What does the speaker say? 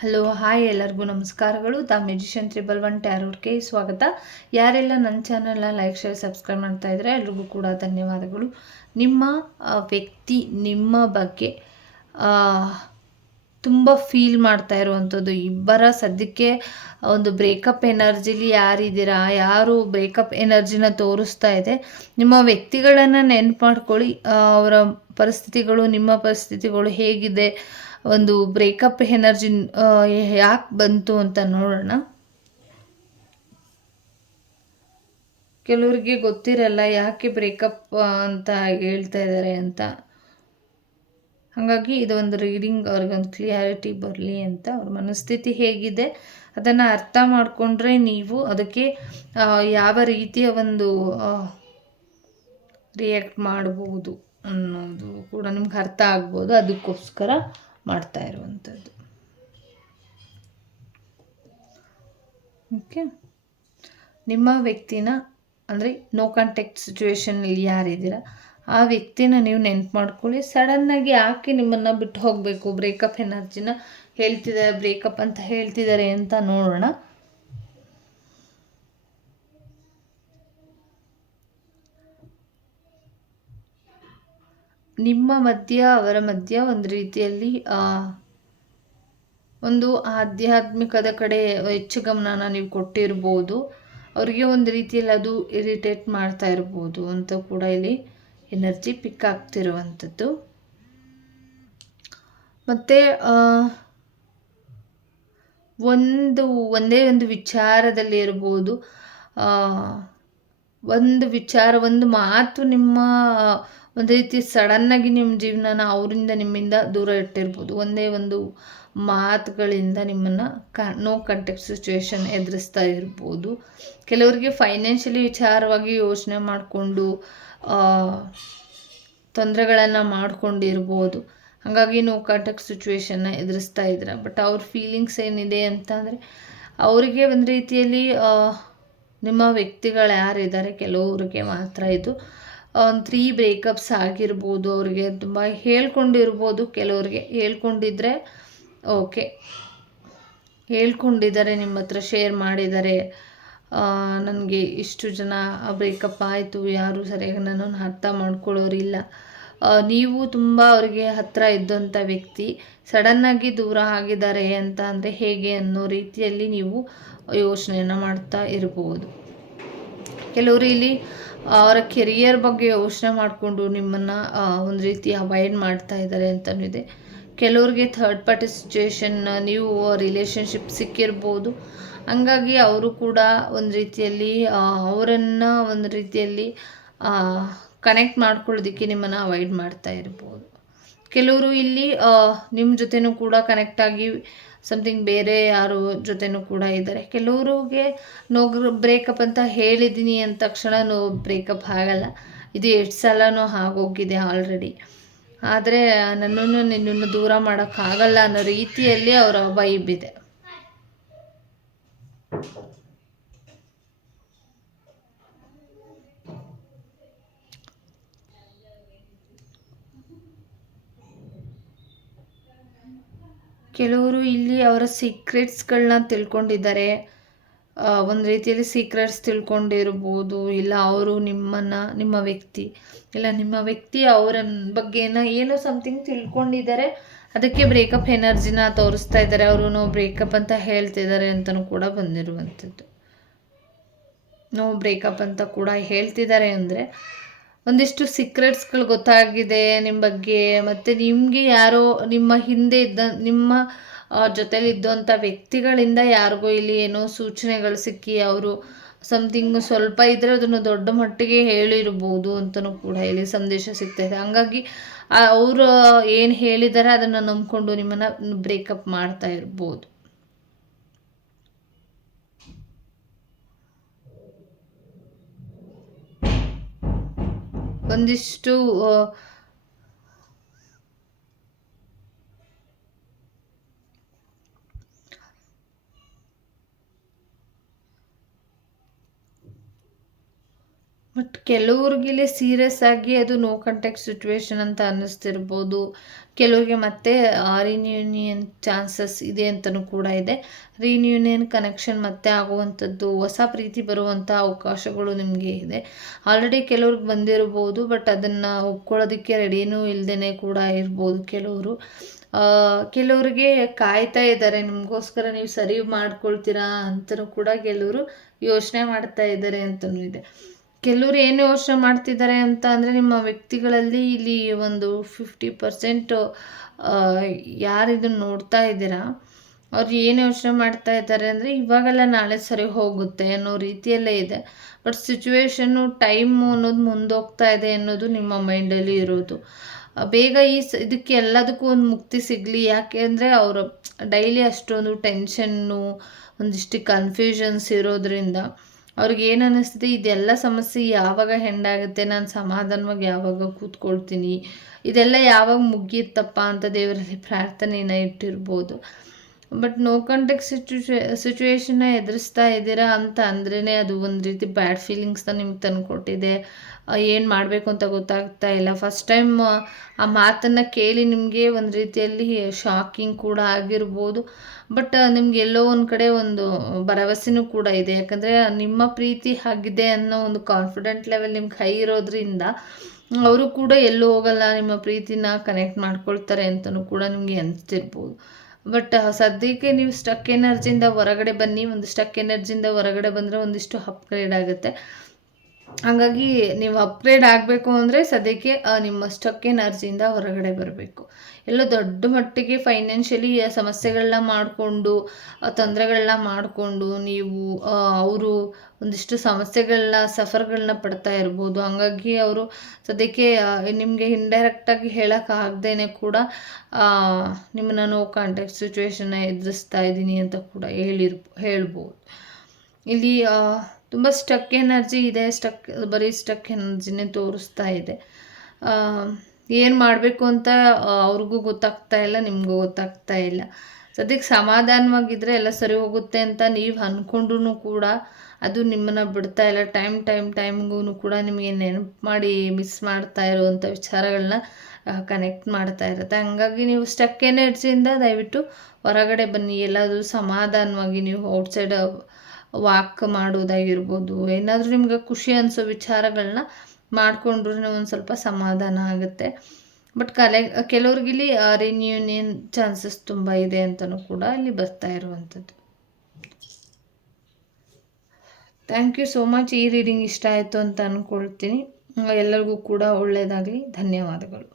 Hello hi ಎಲ್ಲರಿಗೂ ನಮಸ್ಕಾರಗಳು. The musician 111 ಟ್ಯಾರೋಟ್ಗೆ ಸ್ವಾಗತ. ಯಾರೆಲ್ಲ ನನ್ನ ಚಾನಲ್ನ ಲೈಕ್ ಶೇರ್ ಸಬ್ಸ್ಕ್ರೈಬ್ ಮಾಡ್ತಾ ಇದ್ದಾರೆ ಎಲ್ರಿಗೂ ಕೂಡ ಧನ್ಯವಾದಗಳು. ನಿಮ್ಮ ವ್ಯಕ್ತಿ ನಿಮ್ಮ ಬಗ್ಗೆ ತುಂಬ ಫೀಲ್ ಮಾಡ್ತಾ ಇರುವಂಥದ್ದು, ಇಬ್ಬರ ಸದ್ಯಕ್ಕೆ ಒಂದು ಬ್ರೇಕಪ್ ಎನರ್ಜಿಲಿ ಯಾರಿದ್ದೀರಾ, ಯಾರು ಬ್ರೇಕಪ್ ಎನರ್ಜಿನ ತೋರಿಸ್ತಾ ಇದೆ, ನಿಮ್ಮ ವ್ಯಕ್ತಿಗಳನ್ನು ನೆನ್ಪು ಮಾಡ್ಕೊಳ್ಳಿ. ಅವರ ಪರಿಸ್ಥಿತಿಗಳು ನಿಮ್ಮ ಪರಿಸ್ಥಿತಿಗಳು ಹೇಗಿದೆ, ಒಂದು ಬ್ರೇಕಪ್ ಎನರ್ಜಿ ಯಾಕೆ ಬಂತು ಅಂತ ನೋಡೋಣ. ಕೆಲವರಿಗೆ ಗೊತ್ತಿರಲ್ಲ ಯಾಕೆ ಬ್ರೇಕಪ್ ಅಂತ ಹೇಳ್ತಾ ಇದ್ದಾರೆ ಅಂತ. ಹಾಗಾಗಿ ಇದೊಂದು ರೀಡಿಂಗ್ ಅವ್ರಿಗೊಂದು ಕ್ಲಿಯಾರಿಟಿ ಬರಲಿ ಅಂತ, ಅವ್ರ ಮನಸ್ಥಿತಿ ಹೇಗಿದೆ ಅದನ್ನು ಅರ್ಥ ಮಾಡಿಕೊಂಡ್ರೆ ನೀವು ಅದಕ್ಕೆ ಯಾವ ರೀತಿಯ ಒಂದು ರಿಯಾಕ್ಟ್ ಮಾಡ್ಬೋದು ಅನ್ನೋದು ಕೂಡ ನಿಮ್ಗೆ ಅರ್ಥ ಆಗ್ಬೋದು. ಅದಕ್ಕೋಸ್ಕರ ಮಾಡ್ತಾ ಇರುವಂಥದ್ದು. ಓಕೆ, ನಿಮ್ಮ ವ್ಯಕ್ತಿನ ಅಂದರೆ ನೋ ಕಾಂಟ್ಯಾಕ್ಟ್ ಸಿಚುವೇಶನಲ್ಲಿ ಯಾರಿದ್ದೀರಾ ಆ ವ್ಯಕ್ತಿನ ನೀವು ನೆನ್ಪು ಮಾಡ್ಕೊಳ್ಳಿ. ಸಡನ್ನಾಗಿ ಯಾಕೆ ನಿಮ್ಮನ್ನು ಬಿಟ್ಟು ಹೋಗಬೇಕು, ಬ್ರೇಕಪ್ ಎನರ್ಜಿನ ಹೇಳ್ತಿದ್ದಾರೆ, ಬ್ರೇಕಪ್ ಅಂತ ಹೇಳ್ತಿದ್ದಾರೆ ಅಂತ ನೋಡೋಣ. ನಿಮ್ಮ ಮಧ್ಯ ಅವರ ಮಧ್ಯ ಒಂದು ರೀತಿಯಲ್ಲಿ ಒಂದು ಆಧ್ಯಾತ್ಮಿಕದ ಕಡೆ ಹೆಚ್ಚು ಗಮನನ ನೀವು ಕೊಟ್ಟಿರ್ಬೋದು. ಅವರಿಗೆ ಒಂದು ರೀತಿಯಲ್ಲಿ ಅದು ಇರಿಟೇಟ್ ಮಾಡ್ತಾ ಇರ್ಬೋದು ಅಂತ ಕೂಡ ಇಲ್ಲಿ ಎನರ್ಜಿ ಪಿಕ್ ಆಗ್ತಿರುವಂಥದ್ದು. ಮತ್ತು ಒಂದೇ ಒಂದು ವಿಚಾರದಲ್ಲಿ ಇರ್ಬೋದು, ಒಂದು ವಿಚಾರ, ಒಂದು ಮಾತು ನಿಮ್ಮ ಒಂದು ರೀತಿ ಸಡನ್ನಾಗಿ ನಿಮ್ಮ ಜೀವನನ ಅವರಿಂದ ನಿಮ್ಮಿಂದ ದೂರ ಇಟ್ಟಿರ್ಬೋದು. ಒಂದೇ ಒಂದು ಮಾತುಗಳಿಂದ ನಿಮ್ಮನ್ನು ನೋ ಕಾಂಟ್ಯಾಕ್ಟ್ ಸಿಚುವೇಶನ್ ಎದುರಿಸ್ತಾ ಇರ್ಬೋದು. ಕೆಲವರಿಗೆ ಫೈನಾನ್ಷಿಯಲಿ ವಿಚಾರವಾಗಿ ಯೋಚನೆ ಮಾಡಿಕೊಂಡು ತೊಂದರೆಗಳನ್ನು ಮಾಡ್ಕೊಂಡಿರ್ಬೋದು. ಹಾಗಾಗಿ ನೋ ಕಾಂಟ್ಯಾಕ್ಟ್ ಸಿಚುವೇಶನ್ನ ಎದುರಿಸ್ತಾ ಇದ್ದೀರ. ಬಟ್ ಅವ್ರ ಫೀಲಿಂಗ್ಸ್ ಏನಿದೆ ಅಂತಂದರೆ, ಅವರಿಗೆ ಒಂದು ರೀತಿಯಲ್ಲಿ ನಿಮ್ಮ ವ್ಯಕ್ತಿಗಳು ಯಾರಿದ್ದಾರೆ ಕೆಲವರಿಗೆ ಮಾತ್ರ ಇದು 3 ಬ್ರೇಕಪ್ಸ್ ಆಗಿರ್ಬೋದು. ಅವ್ರಿಗೆ ತುಂಬ ಹೇಳ್ಕೊಂಡಿರ್ಬೋದು, ಕೆಲವ್ರಿಗೆ ಹೇಳ್ಕೊಂಡಿದ್ರೆ ಓಕೆ, ಹೇಳ್ಕೊಂಡಿದ್ದಾರೆ, ನಿಮ್ಮ ಹತ್ರ ಶೇರ್ ಮಾಡಿದ್ದಾರೆ, ನನಗೆ ಇಷ್ಟು ಜನ ಬ್ರೇಕಪ್ ಆಯಿತು, ಯಾರು ಸರಿಯಾಗಿ ನನ್ನನ್ನು ಅರ್ಥ ಮಾಡ್ಕೊಳ್ಳೋರಿಲ್ಲ. ನೀವು ತುಂಬ ಅವರಿಗೆ ಹತ್ತಿರ ಇದ್ದಂಥ ವ್ಯಕ್ತಿ ಸಡನ್ನಾಗಿ ದೂರ ಆಗಿದ್ದಾರೆ ಅಂತ ಅಂದರೆ ಹೇಗೆ ಅನ್ನೋ ರೀತಿಯಲ್ಲಿ ನೀವು ಯೋಚನೆಯನ್ನು ಮಾಡ್ತಾ ಇರ್ಬೋದು. ಕೆಲವರು ಇಲ್ಲಿ ಅವರ ಕೆರಿಯರ್ ಬಗ್ಗೆ ಯೋಚನೆ ಮಾಡಿಕೊಂಡು ನಿಮ್ಮನ್ನು ಒಂದು ರೀತಿ ಅವಾಯ್ಡ್ ಮಾಡ್ತಾ ಇದ್ದಾರೆ ಅಂತಲೂ ಇದೆ. ಕೆಲವ್ರಿಗೆ ಥರ್ಡ್ ಪಾರ್ಟಿ ಸಿಚುವೇಶನ್, ನೀವು ರಿಲೇಷನ್ಶಿಪ್ ಸಿಕ್ಕಿರ್ಬೋದು. ಹಂಗಾಗಿ ಅವರು ಕೂಡ ಒಂದು ರೀತಿಯಲ್ಲಿ ಅವರನ್ನು ಒಂದು ರೀತಿಯಲ್ಲಿ ಕನೆಕ್ಟ್ ಮಾಡ್ಕೊಳ್ಳೋದಕ್ಕೆ ನಿಮ್ಮನ್ನು ಅವಾಯ್ಡ್ ಮಾಡ್ತಾ ಇರ್ಬೋದು. ಕೆಲವರು ಇಲ್ಲಿ ನಿಮ್ಮ ಜೊತೆನೂ ಕೂಡ ಕನೆಕ್ಟ್ ಆಗಿ ಸಮಥಿಂಗ್ ಬೇರೆ ಯಾರು ಜೊತೆನೂ ಕೂಡ ಇದ್ದಾರೆ. ಕೆಲವ್ರಿಗೆ ನೋ ಬ್ರೇಕಪ್ ಅಂತ ಹೇಳಿದ್ದೀನಿ ಅಂದ ತಕ್ಷಣ ನೋ ಬ್ರೇಕಪ್ ಆಗಲ್ಲ. ಇದು 2 ಸಲನೂ ಆಗೋಗಿದೆ ಆಲ್ರೆಡಿ. ಆದರೆ ನನ್ನನ್ನು ನಿನ್ನನ್ನು ದೂರ ಮಾಡೋಕ್ಕಾಗಲ್ಲ ಅನ್ನೋ ರೀತಿಯಲ್ಲಿ ಅವರ ವೈಬ್ ಇದೆ. ಕೆಲವರು ಇಲ್ಲಿ ಅವರ ಸೀಕ್ರೆಟ್ಸ್ಗಳನ್ನ ತಿಳ್ಕೊಂಡಿದ್ದಾರೆ. ಒಂದು ರೀತಿಯಲ್ಲಿ ಸೀಕ್ರೆಟ್ಸ್ ತಿಳ್ಕೊಂಡಿರ್ಬೋದು, ಇಲ್ಲ ಅವರು ನಿಮ್ಮ ವ್ಯಕ್ತಿ ಇಲ್ಲ ನಿಮ್ಮ ವ್ಯಕ್ತಿ ಅವರ ಬಗ್ಗೆನ ಏನೋ ಸಮಥಿಂಗ್ ತಿಳ್ಕೊಂಡಿದ್ದಾರೆ. ಅದಕ್ಕೆ ಬ್ರೇಕಪ್ ಎನರ್ಜಿನ ತೋರಿಸ್ತಾ ಇದ್ದಾರೆ. ಅವರು ನೋ ಬ್ರೇಕಪ್ ಅಂತ ಹೇಳ್ತಿದ್ದಾರೆ ಅಂತಲೂ ಕೂಡ ಬಂದಿರುವಂಥದ್ದು. ನೋ ಬ್ರೇಕಪ್ ಅಂತ ಕೂಡ ಹೇಳ್ತಿದ್ದಾರೆ ಅಂದರೆ ಒಂದಿಷ್ಟು ಸೀಕ್ರೆಟ್ಸ್ಗಳು ಗೊತ್ತಾಗಿದೆ ನಿಮ್ಮ ಬಗ್ಗೆ. ಮತ್ತು ನಿಮಗೆ ಯಾರೋ ನಿಮ್ಮ ಹಿಂದೆ ಇದ್ದ ನಿಮ್ಮ ಜೊತೆಲಿದ್ದಂಥ ವ್ಯಕ್ತಿಗಳಿಂದ ಯಾರಿಗೋ ಇಲ್ಲಿ ಏನೋ ಸೂಚನೆಗಳು ಸಿಕ್ಕಿ ಅವರು ಸಮಥಿಂಗ್ ಸ್ವಲ್ಪ ಇದ್ದರೆ ಅದನ್ನು ದೊಡ್ಡ ಮಟ್ಟಿಗೆ ಹೇಳಿರ್ಬೋದು ಅಂತಲೂ ಕೂಡ ಇಲ್ಲಿ ಸಂದೇಶ ಸಿಗ್ತಾಯಿದೆ. ಹಂಗಾಗಿ ಅವರು ಏನು ಹೇಳಿದ್ದಾರೆ ಅದನ್ನು ನಂಬಿಕೊಂಡು ನಿಮ್ಮನ್ನು ಬ್ರೇಕಪ್ ಮಾಡ್ತಾ ಇರ್ಬೋದು. ಒಂದಿಷ್ಟು ಬಟ್ ಕೆಲವ್ರಿಗಿಲ್ಲಿ ಸೀರಿಯಸ್ ಆಗಿ ಅದು ನೋ ಕಾಂಟ್ಯಾಕ್ಟ್ ಸಿಚುವೇಶನ್ ಅಂತ ಅನ್ನಿಸ್ತಿರ್ಬೋದು. ಕೆಲವ್ರಿಗೆ ಮತ್ತೆ ರಿನ್ಯೂನಿಯನ್ ಚಾನ್ಸಸ್ ಇದೆ ಅಂತಲೂ ಕೂಡ ಇದೆ. ರಿನ್ಯೂನಿಯನ್ ಕನೆಕ್ಷನ್ ಮತ್ತೆ ಆಗುವಂಥದ್ದು, ಹೊಸ ಪ್ರೀತಿ ಬರುವಂಥ ಅವಕಾಶಗಳು ನಿಮಗೆ ಇದೆ. ಆಲ್ರೆಡಿ ಕೆಲವ್ರಿಗೆ ಬಂದಿರ್ಬೋದು, ಬಟ್ ಅದನ್ನು ಒಪ್ಕೊಳ್ಳೋದಕ್ಕೆ ರೆಡಿನೂ ಇಲ್ಲದೇ ಕೂಡ ಇರ್ಬೋದು ಕೆಲವರು. ಕೆಲವ್ರಿಗೆ ಕಾಯ್ತಾ ಇದ್ದಾರೆ ನಿಮಗೋಸ್ಕರ, ನೀವು ಸರಿ ಮಾಡ್ಕೊಳ್ತೀರಾ ಅಂತಲೂ ಕೂಡ ಕೆಲವರು ಯೋಚನೆ ಮಾಡ್ತಾ ಇದ್ದಾರೆ ಅಂತಲೂ ಇದೆ. ಕೆಲವರು ಏನು ಯೋಚನೆ ಮಾಡ್ತಿದ್ದಾರೆ ಅಂತ ಅಂದರೆ, ನಿಮ್ಮ ವ್ಯಕ್ತಿಗಳಲ್ಲಿ ಇಲ್ಲಿ ಒಂದು 50% ಯಾರು ಇದನ್ನು ನೋಡ್ತಾ ಇದ್ದೀರಾ ಅವ್ರು ಏನು ಯೋಚನೆ ಮಾಡ್ತಾ ಇದ್ದಾರೆ ಅಂದರೆ, ಇವಾಗೆಲ್ಲ ನಾಳೆ ಸರಿ ಹೋಗುತ್ತೆ ಅನ್ನೋ ರೀತಿಯಲ್ಲೇ ಇದೆ. ಬಟ್ ಸಿಚುವೇಶನ್ನು ಟೈಮು ಅನ್ನೋದು ಮುಂದೋಗ್ತಾ ಇದೆ ಅನ್ನೋದು ನಿಮ್ಮ ಮೈಂಡಲ್ಲಿ ಇರೋದು. ಬೇಗ ಇದಕ್ಕೆ ಎಲ್ಲದಕ್ಕೂ ಒಂದು ಮುಕ್ತಿ ಸಿಗಲಿ. ಯಾಕೆ ಅಂದರೆ ಅವರು ಡೈಲಿ ಅಷ್ಟೊಂದು ಟೆನ್ಷನ್ನು, ಒಂದಿಷ್ಟು ಕನ್ಫ್ಯೂಷನ್ಸ್ ಇರೋದ್ರಿಂದ ಅವ್ರಿಗೆ ಏನು ಅನ್ನಿಸ್ತಿದೆ, ಇದೆಲ್ಲ ಸಮಸ್ಯೆ ಯಾವಾಗ ಹೆಂಡಾಗುತ್ತೆ, ನಾನು ಸಮಾಧಾನವಾಗಿ ಯಾವಾಗ ಕೂತ್ಕೊಳ್ತೀನಿ, ಇದೆಲ್ಲ ಯಾವಾಗ ಮುಗಿಯುತ್ತಪ್ಪ ಅಂತ ದೇವರಲ್ಲಿ ಪ್ರಾರ್ಥನೆಯನ್ನು ಇಟ್ಟಿರ್ಬೋದು. ಬಟ್ ನೋ ಕಾಂಟ್ಯಾಕ್ಟ್ ಸಿಚುವೇಶನ್ನ ಎದುರಿಸ್ತಾ ಇದ್ದೀರಾ ಅಂತ ಅಂದ್ರೇ ಅದು ಒಂದು ರೀತಿ ಬ್ಯಾಡ್ ಫೀಲಿಂಗ್ಸ್ನ ನಿಮ್ಗೆ ತಂದುಕೊಟ್ಟಿದೆ. ಏನು ಮಾಡಬೇಕು ಅಂತ ಗೊತ್ತಾಗ್ತಾ ಇಲ್ಲ. ಫಸ್ಟ್ ಟೈಮ್ ಆ ಮಾತನ್ನು ಕೇಳಿ ನಿಮಗೆ ಒಂದು ರೀತಿಯಲ್ಲಿ ಶಾಕಿಂಗ್ ಕೂಡ ಆಗಿರ್ಬೋದು. ಬಟ್ ನಿಮ್ಗೆ ಎಲ್ಲೋ ಒಂದು ಕಡೆ ಒಂದು ಭರವಸೆನೂ ಕೂಡ ಇದೆ. ಯಾಕಂದರೆ ನಿಮ್ಮ ಪ್ರೀತಿ ಆಗಿದೆ ಅನ್ನೋ ಒಂದು ಕಾನ್ಫಿಡೆಂಟ್ ಲೆವೆಲ್ ನಿಮ್ಗೆ ಹೈ ಇರೋದ್ರಿಂದ ಅವರು ಕೂಡ ಎಲ್ಲೂ ಹೋಗಲ್ಲ, ನಿಮ್ಮ ಪ್ರೀತಿನ ಕನೆಕ್ಟ್ ಮಾಡ್ಕೊಳ್ತಾರೆ ಅಂತಲೂ ಕೂಡ ನಿಮಗೆ ಅನಿಸ್ತಿರ್ಬೋದು. ಬಟ್ ಸದ್ಯಕ್ಕೆ ನೀವು ಸ್ಟಕ್ ಎನರ್ಜಿಯಿಂದ ಹೊರಗಡೆ ಬನ್ನಿ. ಒಂದು ಸ್ಟಕ್ ಎನರ್ಜಿಯಿಂದ ಹೊರಗಡೆ ಬಂದರೆ ಒಂದಿಷ್ಟು ಅಪ್ಗ್ರೇಡ್ ಆಗುತ್ತೆ. ಹಾಗಾಗಿ ನೀವು ಅಪ್ಗ್ರೇಡ್ ಆಗಬೇಕು ಅಂದರೆ ಸದ್ಯಕ್ಕೆ ನಿಮ್ಮ ಸ್ಟಕ್ ಎನರ್ಜಿಯಿಂದ ಹೊರಗಡೆ ಬರಬೇಕು. ಎಲ್ಲೋ ದೊಡ್ಡ ಮಟ್ಟಿಗೆ ಫೈನಾನ್ಷಿಯಲಿ ಸಮಸ್ಯೆಗಳನ್ನ ಮಾಡಿಕೊಂಡು, ತೊಂದರೆಗಳನ್ನ ಮಾಡಿಕೊಂಡು ನೀವು ಅವರು ಒಂದಿಷ್ಟು ಸಮಸ್ಯೆಗಳನ್ನ ಸಫರ್ಗಳನ್ನ ಪಡ್ತಾ ಇರ್ಬೋದು. ಹಂಗಾಗಿ ಅವರು ಸದ್ಯಕ್ಕೆ ನಿಮಗೆ ಇಂಡೈರೆಕ್ಟಾಗಿ ಹೇಳೋಕ್ಕಾಗ್ದೇ ಕೂಡ ನಿಮ್ಮನ್ನ ನೋ ಕಾಂಟ್ಯಾಕ್ಟ್ ಸಿಚುವೇಶನ್ನ ಎದುರಿಸ್ತಾ ಇದ್ದೀನಿ ಅಂತ ಕೂಡ ಹೇಳ್ಬೋದು. ಇಲ್ಲಿ ತುಂಬ ಸ್ಟಕ್ ಎನರ್ಜಿ ಇದೆ. ಬರೀ ಸ್ಟಕ್ ಎನರ್ಜಿನೇ ತೋರಿಸ್ತಾ ಇದೆ. ಏನು ಮಾಡಬೇಕು ಅಂತ ಅವ್ರಿಗೂ ಗೊತ್ತಾಗ್ತಾ ಇಲ್ಲ, ನಿಮಗೂ ಗೊತ್ತಾಗ್ತಾ ಇಲ್ಲ. ಸದ್ಯಕ್ಕೆ ಸಮಾಧಾನವಾಗಿದ್ದರೆ ಎಲ್ಲ ಸರಿ ಹೋಗುತ್ತೆ ಅಂತ ನೀವು ಅಂದ್ಕೊಂಡ್ರೂ ಕೂಡ ಅದು ನಿಮ್ಮನ್ನು ಬಿಡ್ತಾ ಇಲ್ಲ. ಟೈಮ್ಗೂ ಕೂಡ ನಿಮಗೆ ನೆನಪು ಮಾಡಿ ಮಿಸ್ ಮಾಡ್ತಾ ಇರುವಂಥ ವಿಚಾರಗಳನ್ನ ಕನೆಕ್ಟ್ ಮಾಡ್ತಾ ಇರುತ್ತೆ. ಹಂಗಾಗಿ ನೀವು ಸ್ಟಕ್ ಎನರ್ಜಿಯಿಂದ ದಯವಿಟ್ಟು ಹೊರಗಡೆ ಬನ್ನಿ. ಎಲ್ಲಾದರೂ ಸಮಾಧಾನವಾಗಿ ನೀವು ಔಟ್ಸೈಡ್ ವಾಕ್ ಮಾಡೋದಾಗಿರ್ಬೋದು, ಏನಾದರೂ ನಿಮ್ಗೆ ಖುಷಿ ಅನಿಸೋ ವಿಚಾರಗಳನ್ನ ಮಾಡಿಕೊಂಡ್ರೂ ಒಂದು ಸ್ವಲ್ಪ ಸಮಾಧಾನ ಆಗುತ್ತೆ. ಬಟ್ ಕೆಲವ್ರಿಗಿಲ್ಲಿ ರಿನ್ಯೂನಿಯನ್ ಚಾನ್ಸಸ್ ತುಂಬ ಇದೆ ಅಂತಲೂ ಕೂಡ ಇಲ್ಲಿ ಬರ್ತಾ ಇರುವಂಥದ್ದು. Thank you so much. ಈ ರೀಡಿಂಗ್ ಇಷ್ಟ ಆಯಿತು ಅಂತ ಅಂದ್ಕೊಳ್ತೀನಿ. ಎಲ್ಲರಿಗೂ ಕೂಡ ಒಳ್ಳೆಯದಾಗಲಿ. ಧನ್ಯವಾದಗಳು.